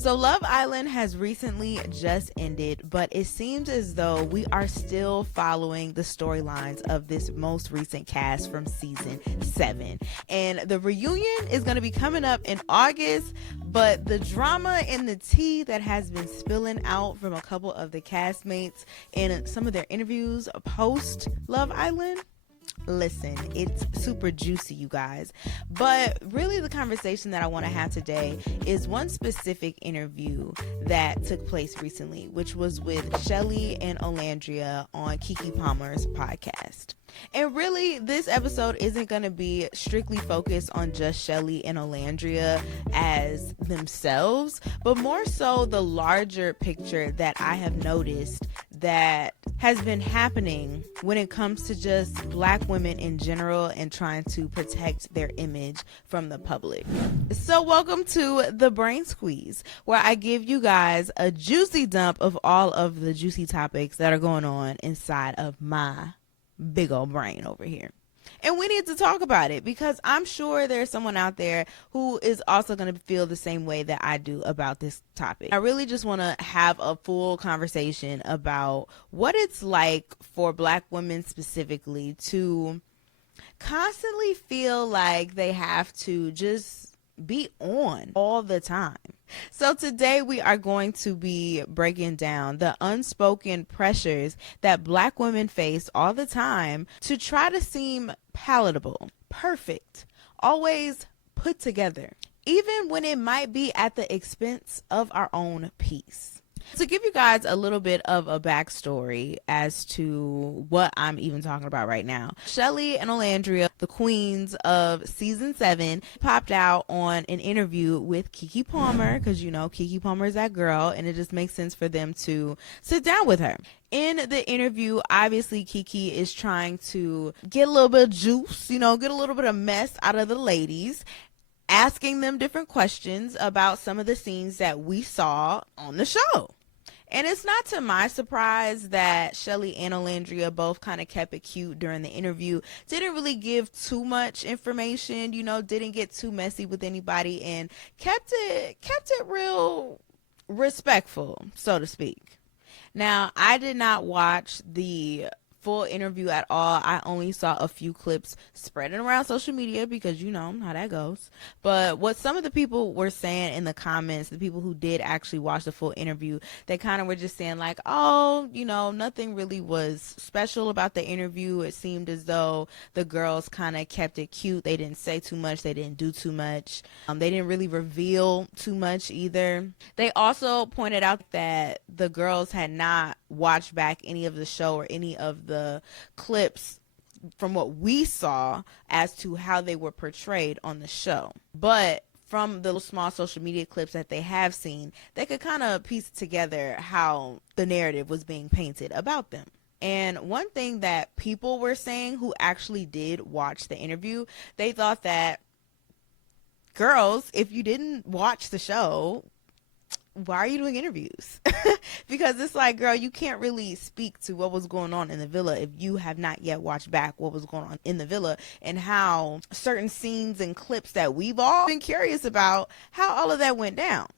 So Love Island has recently just ended, but it seems as though we are still following the storylines of this most recent cast from season 7. And the reunion is going to be coming up in August, but the drama and the tea that has been spilling out from a couple of the castmates in some of their interviews post Love Island, listen, it's super juicy, you guys. But really the conversation that I want to have today is one specific interview that took place recently, which was with Shelly and Olandria on Keke Palmer's podcast. And really, this episode isn't going to be strictly focused on just Shelly and Olandria as themselves, but more so the larger picture that I have noticed that has been happening when it comes to just Black women in general and trying to protect their image from the public. So welcome to The Brain Squeeze, where I give you guys a juicy dump of all of the juicy topics that are going on inside of my big old brain over here. And we need to talk about it because I'm sure there's someone out there who is also going to feel the same way that I do about this topic. I really just want to have a full conversation about what it's like for Black women specifically to constantly feel like they have to just be on all the time. So today we are going to be breaking down the unspoken pressures that Black women face all the time to try to seem palatable, perfect, always put together, even when it might be at the expense of our own peace. To give you guys a little bit of a backstory as to what I'm even talking about right now, Shelly and Olandria, the queens of season 7, popped out on an interview with Keke Palmer because, you know, Keke Palmer is that girl and it just makes sense for them to sit down with her. In the interview, obviously Keke is trying to get a little bit of juice, you know, get a little bit of mess out of the ladies, asking them different questions about some of the scenes that we saw on the show. And it's not to my surprise that Shelly and Olandria both kind of kept it cute during the interview. Didn't really give too much information, you know, didn't get too messy with anybody and kept it real respectful, so to speak. Now, I did not watch the full interview at all. I only saw a few clips spreading around social media because you know how that goes. But what some of the people were saying in the comments, the people who did actually watch the full interview, they kind of were just saying like, oh, you know, nothing really was special about the interview. It seemed as though the girls kind of kept it cute. They didn't say too much. They didn't do too much. They didn't really reveal too much either. They also pointed out that the girls had not watched back any of the show or any of the clips from what we saw as to how they were portrayed on the show. But from the small social media clips that they have seen, they could kind of piece together how the narrative was being painted about them. And one thing that people were saying who actually did watch the interview, they thought that, girls, if you didn't watch the show, why are you doing interviews? Because it's like, girl, you can't really speak to what was going on in the villa if you have not yet watched back what was going on in the villa and how certain scenes and clips that we've all been curious about, how all of that went down.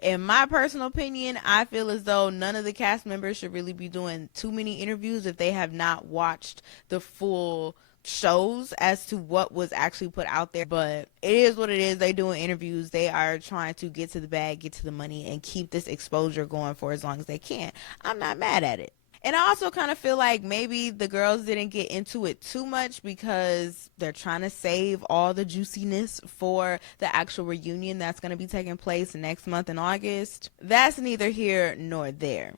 In my personal opinion, I feel as though none of the cast members should really be doing too many interviews if they have not watched the full shows as to what was actually put out there. But it is what it is. They doing interviews. They are trying to get to the bag, get to the money, and keep this exposure going for as long as they can. I'm not mad at it. And I also kind of feel like maybe the girls didn't get into it too much because they're trying to save all the juiciness for the actual reunion that's going to be taking place next month in August. That's neither here nor there.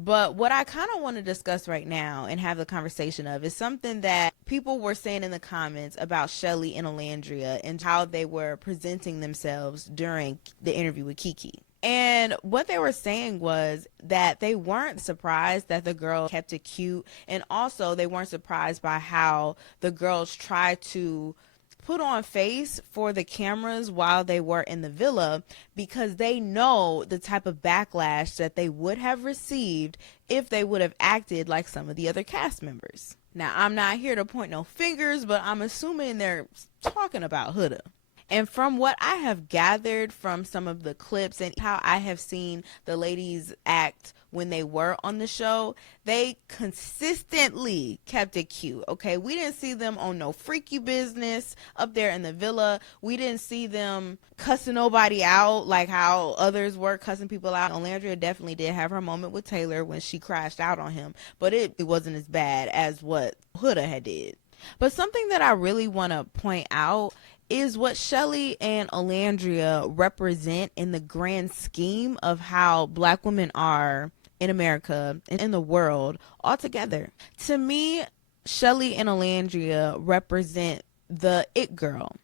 But what I kind of want to discuss right now and have the conversation of is something that people were saying in the comments about Shelly and Olandria and how they were presenting themselves during the interview with Keke. And what they were saying was that they weren't surprised that the girl kept it cute, and also they weren't surprised by how the girls tried to put on face for the cameras while they were in the villa, because they know the type of backlash that they would have received if they would have acted like some of the other cast members. Now, I'm not here to point no fingers, but I'm assuming they're talking about Huda. And from what I have gathered from some of the clips and how I have seen the ladies act when they were on the show, they consistently kept it cute. Okay, we didn't see them on no freaky business up there in the villa. We didn't see them cussing nobody out like how others were cussing people out. Olandria definitely did have her moment with Taylor when she crashed out on him, but it wasn't as bad as what Huda had did. But something that I really want to point out is what Shelly and Olandria represent in the grand scheme of how Black women are in America and in the world altogether. To me, Shelly and Olandria represent the it girl,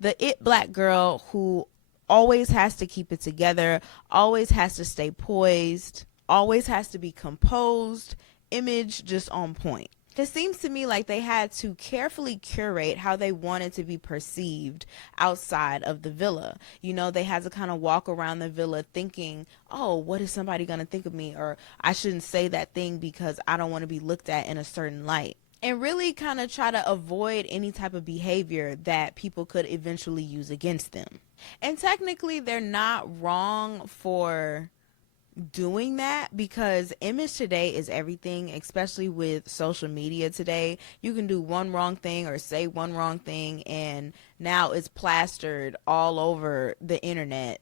the it Black girl who always has to keep it together, always has to stay poised, always has to be composed, image just on point. It seems to me like they had to carefully curate how they wanted to be perceived outside of the villa. You know, they had to kind of walk around the villa thinking, oh, what is somebody going to think of me? Or I shouldn't say that thing because I don't want to be looked at in a certain light. And really kind of try to avoid any type of behavior that people could eventually use against them. And technically, they're not wrong for doing that, because image today is everything, especially with social media today. You can do one wrong thing or say one wrong thing and now it's plastered all over the internet,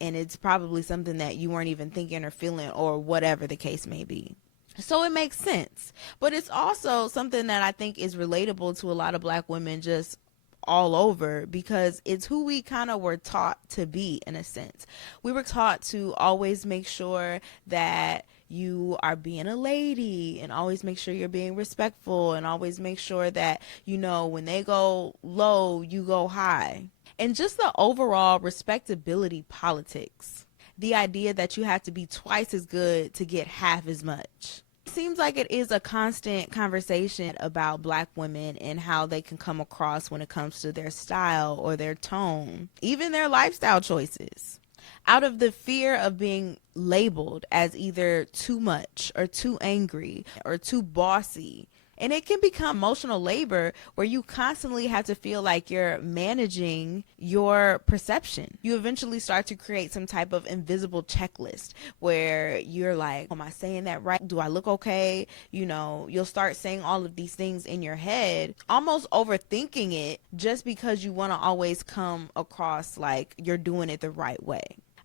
and it's probably something that you weren't even thinking or feeling or whatever the case may be. So it makes sense, but it's also something that I think is relatable to a lot of Black women just all over, because it's who we kind of were taught to be in a sense. We were taught to always make sure that you are being a lady and always make sure you're being respectful and always make sure that, you know, when they go low, you go high. And just the overall respectability politics. The idea that you have to be twice as good to get half as much. Seems like it is a constant conversation about Black women and how they can come across when it comes to their style or their tone, even their lifestyle choices. Out of the fear of being labeled as either too much or too angry or too bossy. And it can become emotional labor where you constantly have to feel like you're managing your perception. You eventually start to create some type of invisible checklist where you're like, am I saying that right? Do I look okay? You know, you'll start saying all of these things in your head, almost overthinking it just because you want to always come across like you're doing it the right way.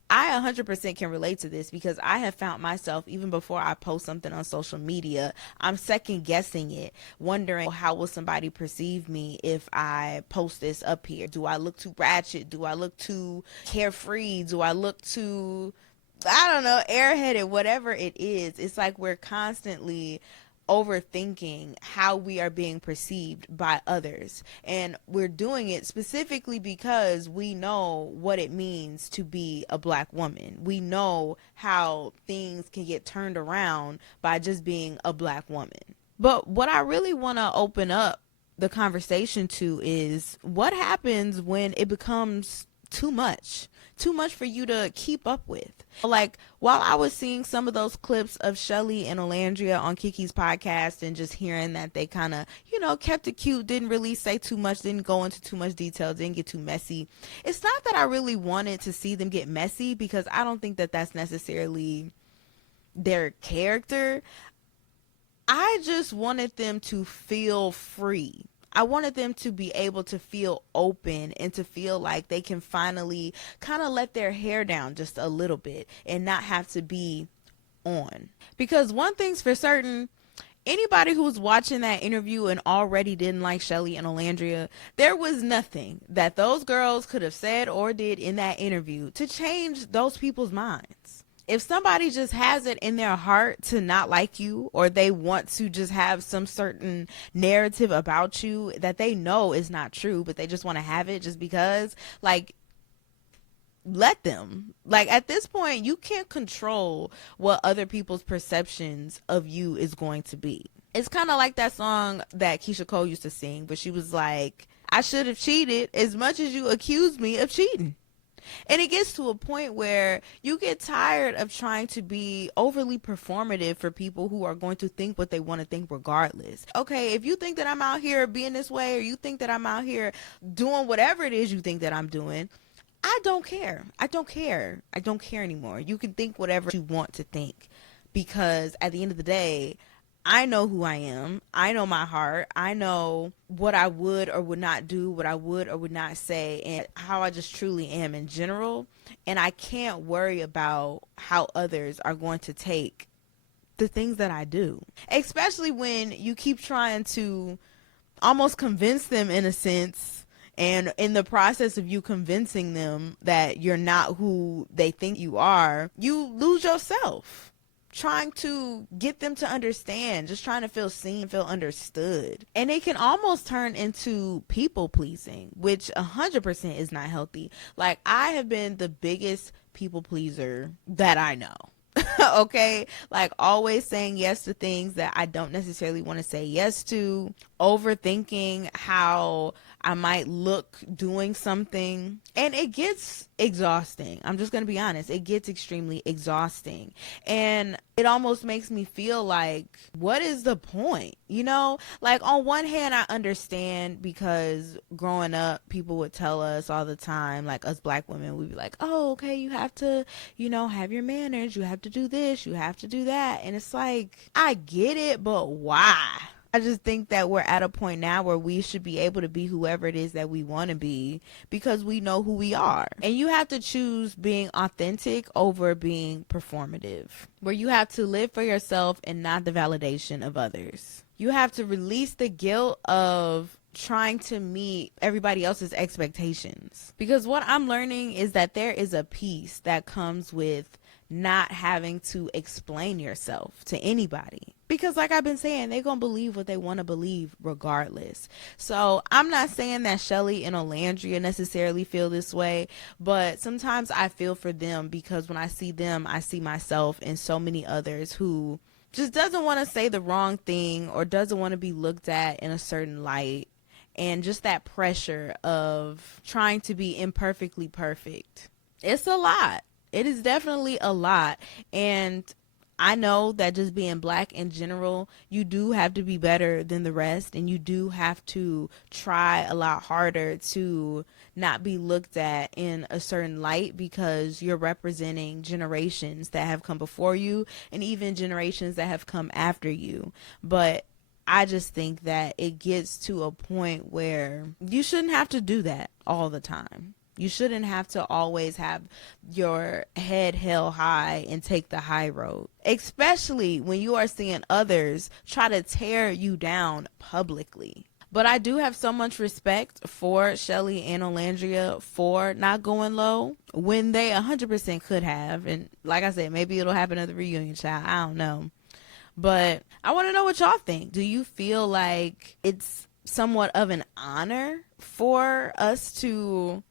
I 100% can relate to this because I have found myself, even before I post something on social media, I'm second guessing it, wondering how will somebody perceive me if I post this up here? Do I look too ratchet? Do I look too carefree? Do I look too, I don't know, airheaded? Whatever it is, it's like we're constantly overthinking how we are being perceived by others, and we're doing it specifically because we know what it means to be a Black woman. We know how things can get turned around by just being a Black woman. But what I really want to open up the conversation to is what happens when it becomes too much for you to keep up with. Like, while I was seeing some of those clips of Shelly and Olandria on Kiki's podcast and just hearing that they kind of, you know, kept it cute, didn't really say too much, didn't go into too much detail, didn't get too messy. It's not that I really wanted to see them get messy, because I don't think that that's necessarily their character. I just wanted them to feel free. I wanted them to be able to feel open and to feel like they can finally kind of let their hair down just a little bit and not have to be on. Because one thing's for certain, anybody who's watching that interview and already didn't like Shelly and Olandria, there was nothing that those girls could have said or did in that interview to change those people's minds. If somebody just has it in their heart to not like you, or they want to just have some certain narrative about you that they know is not true, but they just want to have it just because, like, let them. Like, at this point, you can't control what other people's perceptions of you is going to be. It's kind of like that song that Keisha Cole used to sing, but she was like, I should have cheated as much as you accused me of cheating. And it gets to a point where you get tired of trying to be overly performative for people who are going to think what they want to think regardless. Okay, if you think that I'm out here being this way, or you think that I'm out here doing whatever it is you think that I'm doing, I don't care. I don't care. I don't care anymore. You can think whatever you want to think, because at the end of the day, I know who I am. I know my heart. I know what I would or would not do, what I would or would not say, and how I just truly am in general. And I can't worry about how others are going to take the things that I do, especially when you keep trying to almost convince them, in a sense, and in the process of you convincing them that you're not who they think you are, you lose yourself trying to get them to understand, just trying to feel seen, feel understood. And it can almost turn into people pleasing, which 100% is not healthy. Like, I have been the biggest people pleaser that I know. Okay, like always saying yes to things that I don't necessarily want to say yes to, overthinking how I might look doing something, and it gets exhausting. I'm just gonna be honest, it gets extremely exhausting, and it almost makes me feel like, what is the point? You know, like, on one hand, I understand, because growing up, people would tell us all the time, like us black women, we'd be like, oh, okay, you have to, you know, have your manners, you have to do this, you have to do that. And it's like, I get it, but why? I just think that we're at a point now where we should be able to be whoever it is that we want to be, because we know who we are. And you have to choose being authentic over being performative, where you have to live for yourself and not the validation of others. You have to release the guilt of trying to meet everybody else's expectations. Because what I'm learning is that there is a peace that comes with not having to explain yourself to anybody, because like I've been saying, they're gonna believe what they want to believe regardless. So I'm not saying that Shelly and Olandria necessarily feel this way, but sometimes I feel for them, because when I see them, I see myself and so many others who just doesn't want to say the wrong thing or doesn't want to be looked at in a certain light, and just that pressure of trying to be imperfectly perfect. It's a lot. It is definitely a lot. And I know that just being black in general, you do have to be better than the rest, and you do have to try a lot harder to not be looked at in a certain light, because you're representing generations that have come before you and even generations that have come after you. But I just think that it gets to a point where you shouldn't have to do that all the time. You shouldn't have to always have your head held high and take the high road, especially when you are seeing others try to tear you down publicly. But I do have so much respect for Shelly and Olandria for not going low when they 100% could have. And like I said, maybe it'll happen at the reunion, child. I don't know. But I want to know what y'all think. Do you feel like it's somewhat of an honor for us to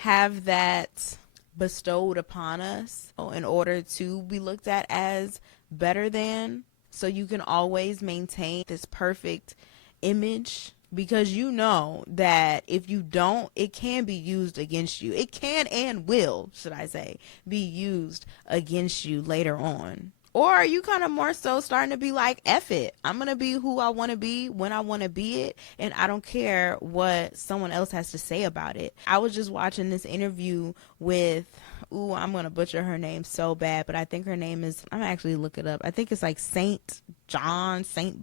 have that bestowed upon us in order to be looked at as better than, so you can always maintain this perfect image? Because you know that if you don't, it can be used against you. It can, and will, should I say, be used against you later on. Or are you kind of more so starting to be like, F it, I'm going to be who I want to be when I want to be it, and I don't care what someone else has to say about it. I was just watching this interview with, I'm going to butcher her name so bad, but I think her name is, I'm actually look it up. I think it's like St.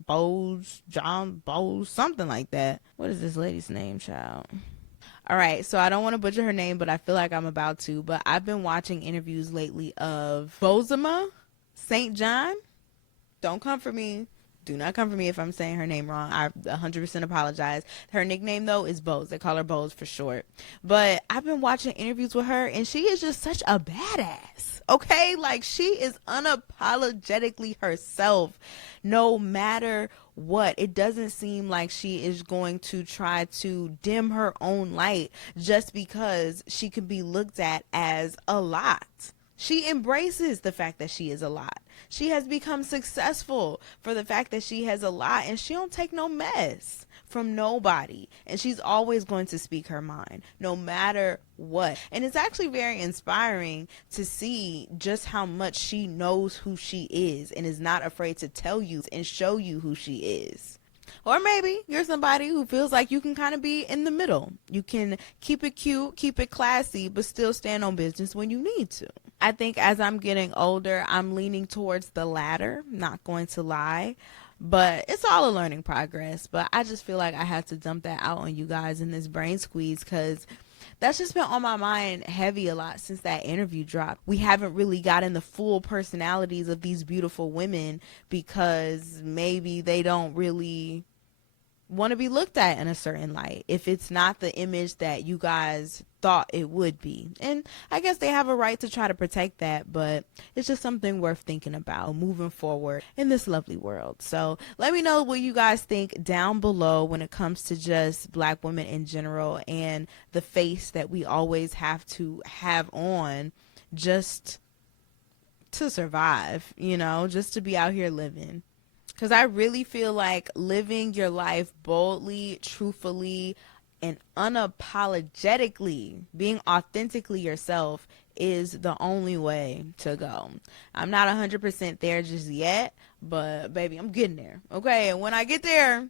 Bose, something like that. What is this lady's name, child? All right, so I don't want to butcher her name, but I feel like I'm about to. But I've been watching interviews lately of Bozema St. John. Don't come for me. Do not come for me if I'm saying her name wrong. I 100% apologize. Her nickname, though, is Bose. They call her Bose for short. But I've been watching interviews with her, and she is just such a badass. Okay? Like, she is unapologetically herself, no matter what. It doesn't seem like she is going to try to dim her own light just because she could be looked at as a lot. She embraces the fact that she is a lot. She has become successful for the fact that she has a lot, and she don't take no mess from nobody. And she's always going to speak her mind, no matter what. And it's actually very inspiring to see just how much she knows who she is and is not afraid to tell you and show you who she is. Or maybe you're somebody who feels like you can kind of be in the middle. You can keep it cute, keep it classy, but still stand on business when you need to. I think as I'm getting older, I'm leaning towards the latter, not going to lie. But it's all a learning progress. But I just feel like I have to dump that out on you guys in this brain squeeze, because that's just been on my mind heavy a lot since that interview dropped. We haven't really gotten the full personalities of these beautiful women because maybe they don't really want to be looked at in a certain light if it's not the image that you guys thought it would be. And I guess they have a right to try to protect that, but it's just something worth thinking about moving forward in this lovely world. So let me know what you guys think down below when it comes to just Black women in general and the face that we always have to have on just to survive, you know, just to be out here living. Because I really feel like living your life boldly, truthfully, and unapologetically, being authentically yourself is the only way to go. I'm not 100% there just yet, but baby, I'm getting there. Okay, and when I get there,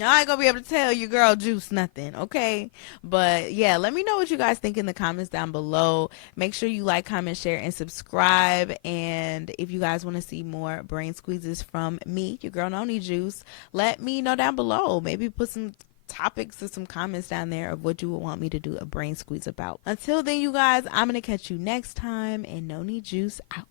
I ain't gonna be able to tell you girl juice nothing, okay? But yeah, let me know what you guys think in the comments down below. Make sure you like, comment, share, and subscribe. And if you guys want to see more brain squeezes from me, your girl Noni Juice, let me know down below. Maybe put some topics or some comments down there of what you would want me to do a brain squeeze about. Until then, you guys, I'm gonna catch you next time, and Noni Juice out.